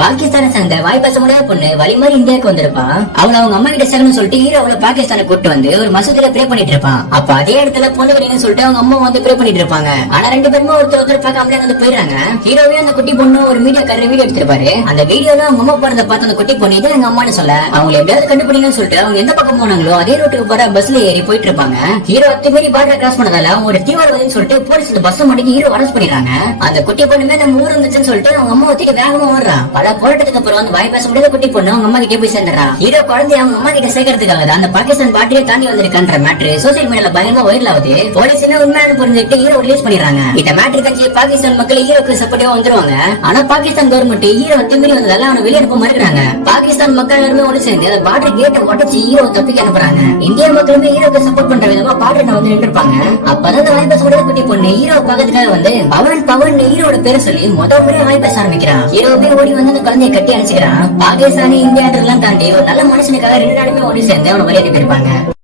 பாகிஸ்தானை சேர்ந்த வாய் பேச முடியாத பொண்ணு வழி மாதிரி இந்தியாவுக்கு வந்திருப்பான். அவளை அவங்க அம்மா கிட்ட சேர்க்கணும்னு சொல்லிட்டு ஹீரோ அவளை பாகிஸ்தானை கூட்டு வந்து ஒரு மசூதியில ப்ரே பண்ணிட்டு இருப்பான். அப்ப அதே இடத்துல பொண்ணு கிடைக்குன்னு சொல்லிட்டு அவங்க அம்மா வந்து ப்ரே பண்ணிட்டு இருப்பாங்க. ஆனா ரெண்டு பேருமே ஒருத்தர் பார்க்காமலே வந்து போயிடுறாங்க. ஹீரோவே அந்த குட்டி பொண்ணு ஒரு மீடியா காரர் வீடியோ எடுத்திருப்பாரு. அந்த வீடியோல அவங்க அம்மா போறத பார்த்து அந்த குட்டி பொண்ணு இது எங்க அம்மான்னு சொல்ல அவங்க எப்படியாவது கண்டுபிடிங்கன்னு சொல்லிட்டு அவங்க எந்த பக்கம் போனாங்களோ அதே ரோட்டுக்கு போற பஸ்ல ஏறி போயிட்டு இருப்பாங்க. ஹீரோ அத்துமீறி பார்டர் கிராஸ் பண்ணதால அவங்க ஒரு தீவிரவாதின்னு சொல்லிட்டு போலீஸ் இந்த பஸ் மாட்டி ஹீரோ அரெஸ்ட் பண்ணிடுறாங்க. அந்த குட்டி பொண்ணுமே நம்ம ஊர் இருந்துச்சுன்னு சொல்லிட்டு அவங்க அம்மா ஒத்திட்டு வேகமா ஓடுறா. பல போராட்டத்துக்கு அப்புறம் அந்த வாய் பேச முடியாத குட்டி பொண்ணு அவங்க அம்மா கிட்டே போய் சேர்ந்துறா. ஹீரோ குழந்தை அவங்க அம்மா கிட்ட சேர்க்கறதுக்காக அந்த பாகிஸ்தான் பாட்டியை தாண்டி வந்திருக்கான்ற மேட்ரு சோசியல் மீடியால பயங்கரமா வைரல் ஆகுது. போலீஸ் உண்மையான புரிஞ்சுட்டு ஹீரோ ரிலீஸ் பண்ணிடுறாங்க. இந்த மேட்ரு கஞ்சி பாகிஸ்தான் மக்கள் ஹீரோக்கு சப்போர்ட்டிவா வந்துருவாங்க. ஆனா பாகிஸ்தான் கவர்மெண்ட் ஹீரோ அத்துமீறி வந்ததால அவனை வெளியே அனுப்ப மறுக்கிறாங்க. பாகிஸ்தான் மக்கள் எல்லாருமே ஒன்று சேர்ந்து அந்த பார்டர் கேட்டை உடச்சு ஹீரோ தப்பிக்க அனுப்புறாங்க. இந்திய மக்களுமே ஹீரோக்கு சப்போர்ட் பண்ற விதமா பார்டர் வந்து நின்றுப்பாங்க. அப்பதான் அந்த வாய் பேச முடியாத குட்டி பொண்ணு ஹீரோ பாக்கிறதுக்காக வந்து பவன் ஹீரோட பேரை சொல்லி முதல் முறையா வாய் பேச ஆரம்பிக்கிறான். ஹீரோவே ஓடி வந்து அந்த குழந்தைய கட்டி அணைச்சுக்கிறான். பாகிஸ்தானி இந்தியா தாண்டி ஒரு நல்ல மனுஷனுக்காக ரெண்டு நாடுமே ஓடி சேர்ந்து அவனை வெளியே அனுப்பியிருப்பாங்க.